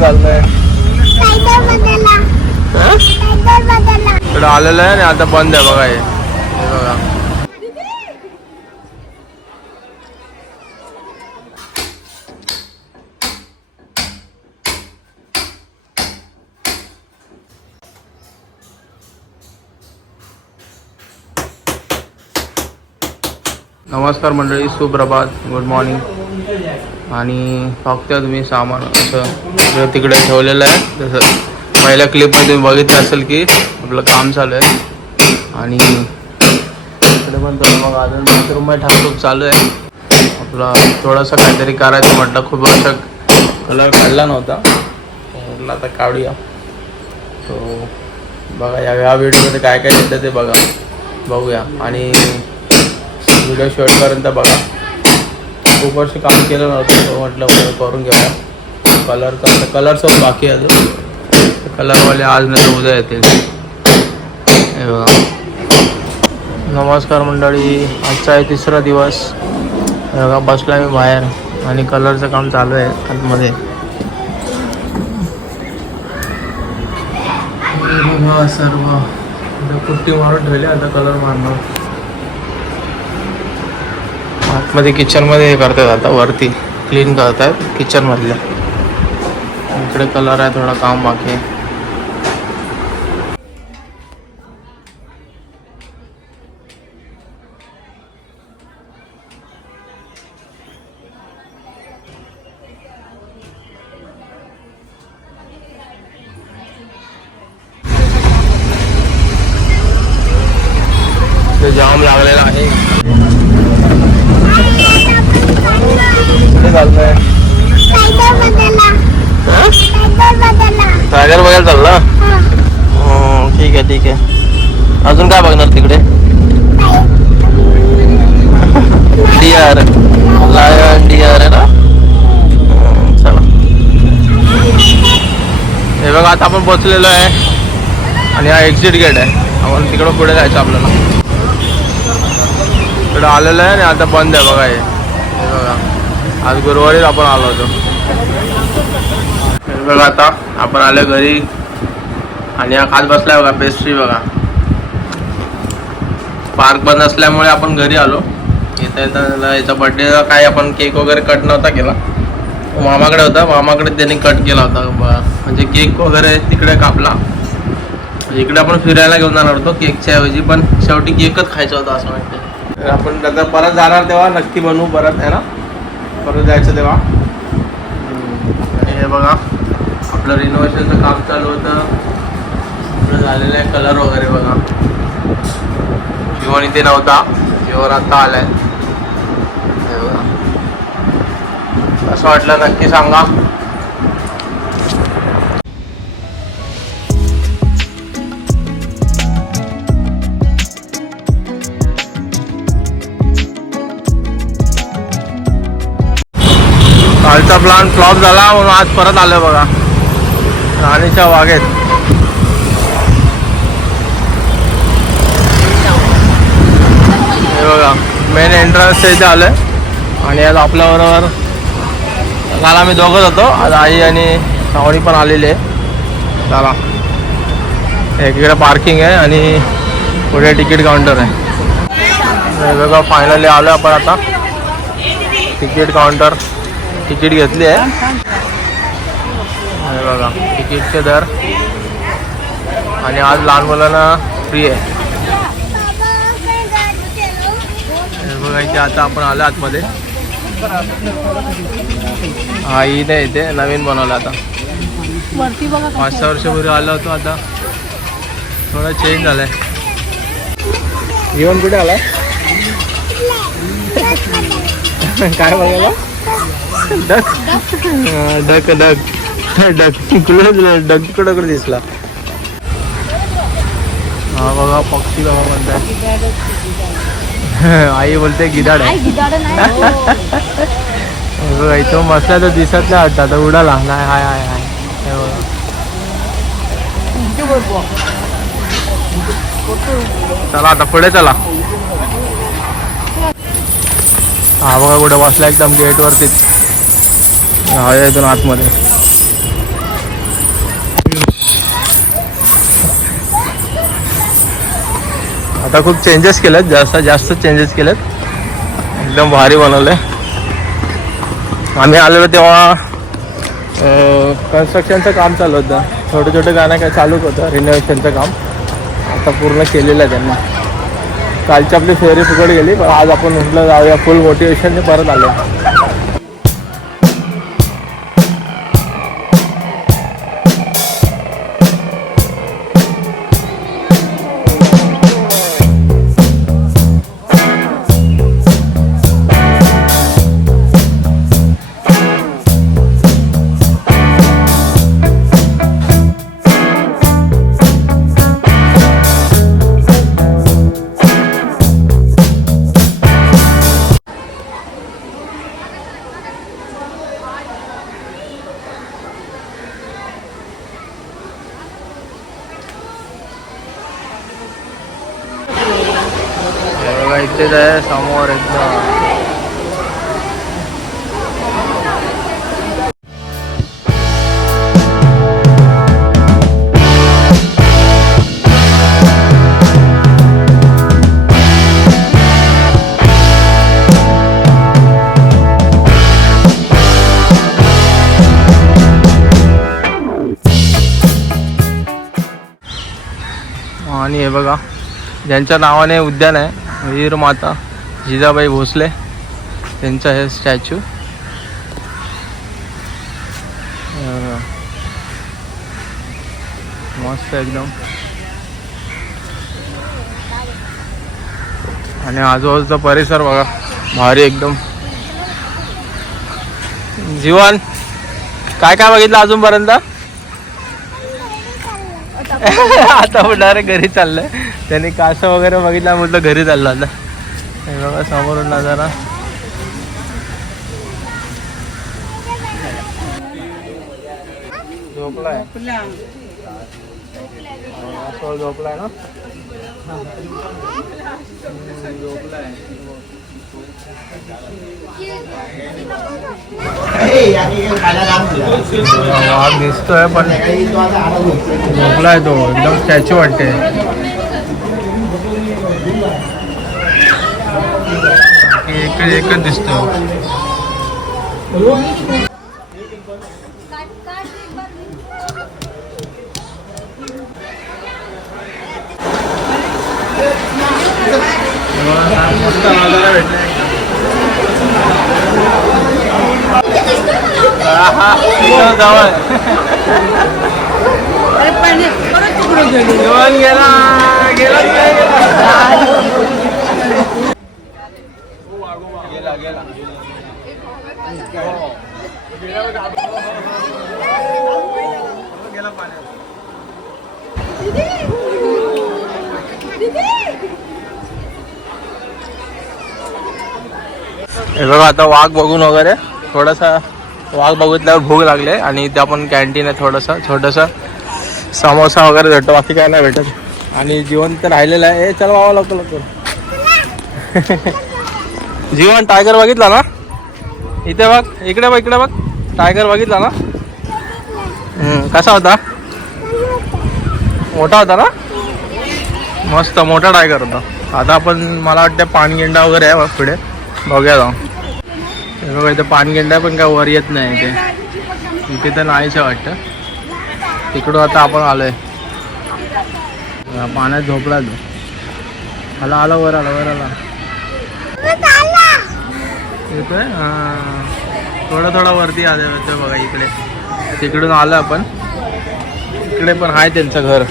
हं? टायगर बदलला आलेलं आहे आणि आता बंद आहे बघा हे हे बघा। नमस्कार मंडळी सुप्रभात गुड मॉर्निंग। आणि फक्त तुम्ही सामान असं तिकडे ठेवलेलं आहे. जसं पहिल्या क्लिपमध्ये तुम्ही बघितलं असेल की आपलं काम चालू आहे. आणि इकडे पण तर मग अजून बाथरूम ठाकूक चालू आहे. आपला थोडंसं काहीतरी करायचं म्हटलं खूप वर्ष कलर काढला नव्हता. म्हटलं आता काढूया. तो बघा या या व्हिडिओमध्ये काय काय येतं ते बघा. बघूया. आणि व्हिडिओ शेवटपर्यंत बघा. खूप वर्ष काम केलं नव्हतं म्हटलं करून करून कलर तर आता कलरचं बाकी आहे अजून कलरवाले आज नाही उद्या येतील. नमस्कार मंडळी. आजचा आहे तिसरा दिवस. बघा बसला मी बाहेर आणि कलरचं काम चालू आहे आतमध्ये. सर्व. कुट्टी पुट्टी मारून ठेवली आता कलर मारणार. आतमध्ये किचनमध्ये हे करतात आता, वरती क्लीन करतायत किचनमधल्या इकडे कलर आहे, थोडा काम बाकी ते जाम लागलेला चाललंय. टायगर बघायला चालला? ठीक आहे ठीक आहे. अजून काय बघणार तिकडे? डिअर लायन डिअर आहे ना? चला. हे बघा आता आपण पोचलेलो आहे. आणि हा एक्झिट गेट आहे. आपण तिकडं पुढे जायचं आपल्याला. इकडं आलेलं आहे आणि आता बंद आहे बघा हे. आज गुरुवारीच आपण आलो होतो. बघा आता आपण आलो घरी. आणि हा खात बसलाय बघा पेस्ट्री बघा. पार्क बंद असल्यामुळे आपण घरी आलो. येता येता याचा बर्थडे काय आपण केक वगैरे कट नव्हता केला. मामाकडे होता मामाकडे त्यांनी कट केला होता. म्हणजे केक वगैरे तिकडे कापला. म्हणजे इकडे आपण फिरायला घेऊन जाणार होतो केकच्या ऐवजी पण शेवटी केकच खायचा होता असं वाटतं तर आपण आता परत जाणार तेव्हा नक्की बनवू परत आहे ना? करू द्यायचं तेव्हा. आणि हे बघा आपलं रिनोव्हेशनचं काम चालू होतं. आपलं झालेलं आहे कलर वगैरे बघा. जीवन इथे नव्हता जीवन आत्ता आलाय. बघा. असं वाटलं नक्की सांगा. कालचा प्लान फ्लॉप झाला म्हणून आज परत आलो बघा. राणीच्या वागेत. हे बघा मेन एंट्रन्स इथे आलोय. आणि आज आपल्याबरोबर काल आम्ही दोघंच होतो आज आई आणि सावळी पण आलेली आहे. चला एकीकडे पार्किंग आहे आणि पुढे तिकीट काउंटर आहे. बघा फायनली आलो आपण आता. तिकीट काउंटर तिकीट घेतली आहे. हे बघा तिकीटचे दर. आणि आज लहान मुलांना फ्री आहे. हे बघा इथे आता आपण आलो आतमध्ये. हा ईद आहे इथे नवीन बनवलं आता. पाच सहा वर्षापूर्वी आलो होतो आता. थोडा चेंज झालाय. येऊन कुठे आलाय? काय बघायला डक हा, डक डक डक कुठं कुठे दिसला. हा बघा पक्षी बघा म्हणताय. आई बोलते गिदाड आहे. इथं बसला तर दिसत नाही वाटतं. आता उडाला नाही हाय हाय हाय. हे बघा. चला आता पुढे चला. हा बघा कुठे बसला एकदम गेट इथून आतमध्ये. आता खूप चेंजेस केलेत जास्त जास्त चेंजेस केलेत. एकदम भारी बनवले आम्ही आलेलो तेव्हा कन्स्ट्रक्शनचं काम चालू होतं. छोटे छोटे गाणं काय चालूच होतं रिनोव्हेशनचं काम. आता पूर्ण केलेलं आहे त्यांना. कालची आपली फेरी फुकट गेली पण आज आपण म्हटलं जाऊया फुल मोटिवेशनने परत आलो हे बघा इथेच आहे समोर एकदम आणि हे बघा ज्यांच्या नावाने उद्यान आहे वीर माता जिजाबाई भोसले त्यांचं हे स्टॅच्यू. मस्त एकदम. आणि आजूबाजूचा परिसर बघा भारी एकदम. जीवन काय काय बघितलं अजूनपर्यंत? आता डायरेक्ट घरी चाललंय. त्याने कासं वगैरे बघितलं म्हटलं घरी चाललं आता. हे बघा समोरून नजारा झोपलाय. झोपलाय ना? दिसतोय पण झोपलाय तो. एकदम स्टॅच्यू वाटते एक एकच दिसतो मस्त नजारा भेटलाय हा, हा, इथं जवळ अरे पाणी परत तिकडे गेली जेवण गेला गेला काय गेला गेला हे बघा आता वाघ बघून वगैरे थोडासा वाघ बघितल्यावर भूक लागले आणि इथे आपण कॅन्टीन आहे थोडंसं छोटंसं. समोसा वगैरे भेटतो बाकी काय नाही भेटत. आणि जीवन तर राहिलेलं आहे. ए चल बाबा लवकर लवकर. जीवन टायगर बघितला ना? इथे बघ इकडे बघ इकडे बघ. टायगर बघितला ना? कसा होता? मोठा होता ना? मस्त मोठा टायगर होता. आता आपण मला वाटतं पानगेंडा वगैरे आहे बघ पुढे. बघूया जाऊ हे बघा इथे पानगेंडा पण काय वर येत नाही इथे. इथे तर नाहीच वाटतं. तिकडं आता आपण आलोय. पाण्यात झोपला तो. आला आला वर आला वर आला. येतोय? थोडा थोडा वरती आले होतं बघा इकडे. तिकडून आलं आपण. इकडे पण आहे त्यांचं घर.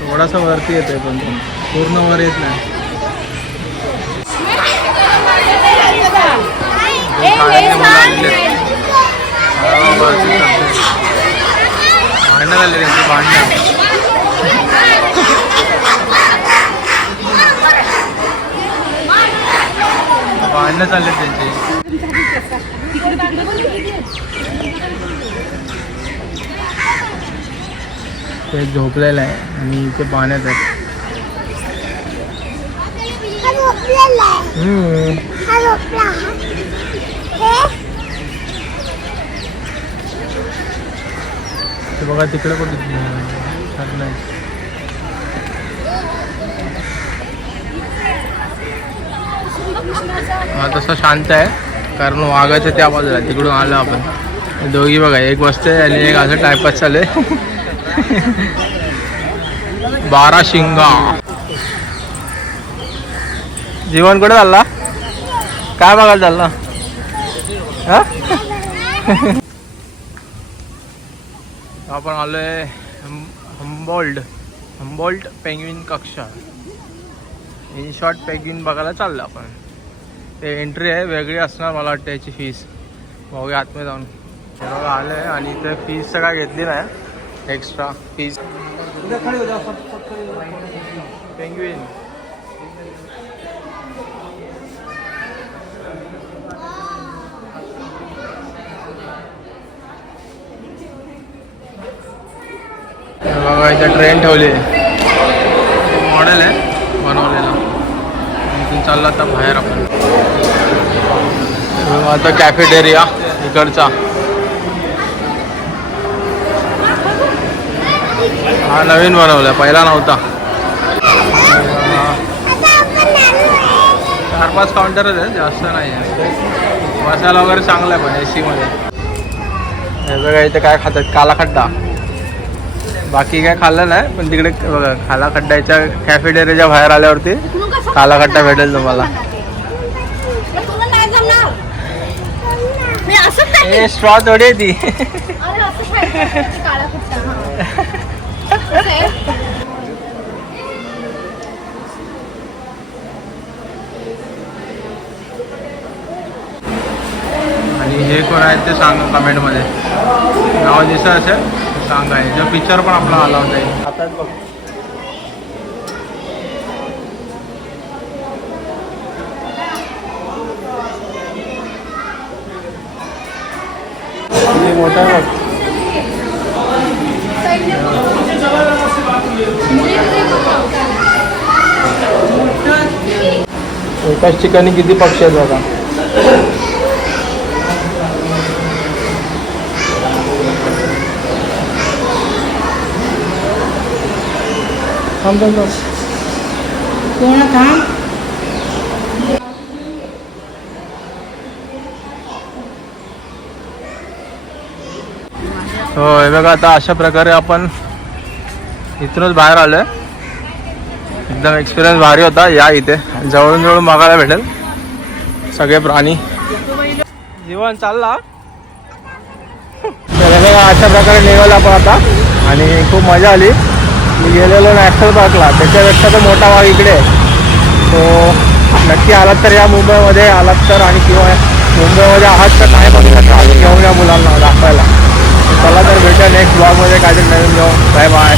थोडासा वरती येतोय पण पूर्ण वर येत नाही शाळेतले मुलं आलेले आहेत. हा, वरती चालतंय. भांडणं झाले त्यांची भांडणं भांडणं चालले त्यांचे ते झोपलेलं आहे आणि इथे पाण्यात आहे. हम्म. बघा तिकडे पण नाही. तसं शांत आहे कारण वाघाचं त्या बाजूला तिकडून आलो आपण. दोघी बघा एक बसते आणि एक असं टायपास चालू आहे बारा शिंगा. जीवन कुठे चालला? काय बघायला चालला? आपण आलो आहे हंबोल्ड हंबोल्ट पेंग्विन कक्षा. इन शॉर्ट पेंग्विन बघायला चाललं आपण. ते एंट्री आहे वेगळी असणार मला वाटतं याची फीस बघूया आतमध्ये जाऊन. बघा आलं आहे आणि ते फीस तर काय घेतली नाही. एक्स्ट्रा फीस पेंग्विन हे बघा इथे ट्रेन ठेवली. मॉडेल आहे बनवलेला. इथून चालला आता बाहेर आपण. आता कॅफेटेरिया इकडचा. हा नवीन बनवलाय पहिला नव्हता. चार पाच काउंटरच आहे जास्त नाही आहे. बसायला वगैरे चांगलं आहे पण ए सीमध्ये हे बघा इथे काय खातात? काला खड्डा. बाकी काय खाल्लं नाही पण तिकडे बघा खाला खड्ड्याच्या कॅफेटेरियाच्या बाहेर आल्यावरती खाला खड्डा भेटेल तुम्हाला. ए स्ट्रॉ थोडी आहे ती. आणि हे कोण आहेत ते सांग कमेंटमध्ये नाव दिसत असेल. चांगला आहे. जो पिक्चर पण आपला आला होता. बघ. किती मोठा बघ. एकाच ठिकाणी किती पक्षी आहेत बघा? थांब थांब कोण थांब. हो हे बघा आता अशा प्रकारे आपण इथूनच बाहेर आलोय. एकदम एक्सपिरियन्स भारी होता. या इथे. जवळून जवळून बघायला भेटेल. सगळे प्राणी. जीवन चालला. तर बघा अशा प्रकारे निघाला आपण आता. आणि खूप मजा आली. गेलेलो नॅशनल पार्कला त्याच्यापेक्षा तर मोठा भाग इकडे तो नक्की आलात तर या मुंबईमध्ये आलात तर आणि किंवा मुंबईमध्ये आहात तर काय बघितलं आम्ही घेऊन या मुलांना दाखवायला. चला तर भेटूया नेक्स्ट ब्लॉगमध्ये काहीतरी नवीन घेऊन बाय बाय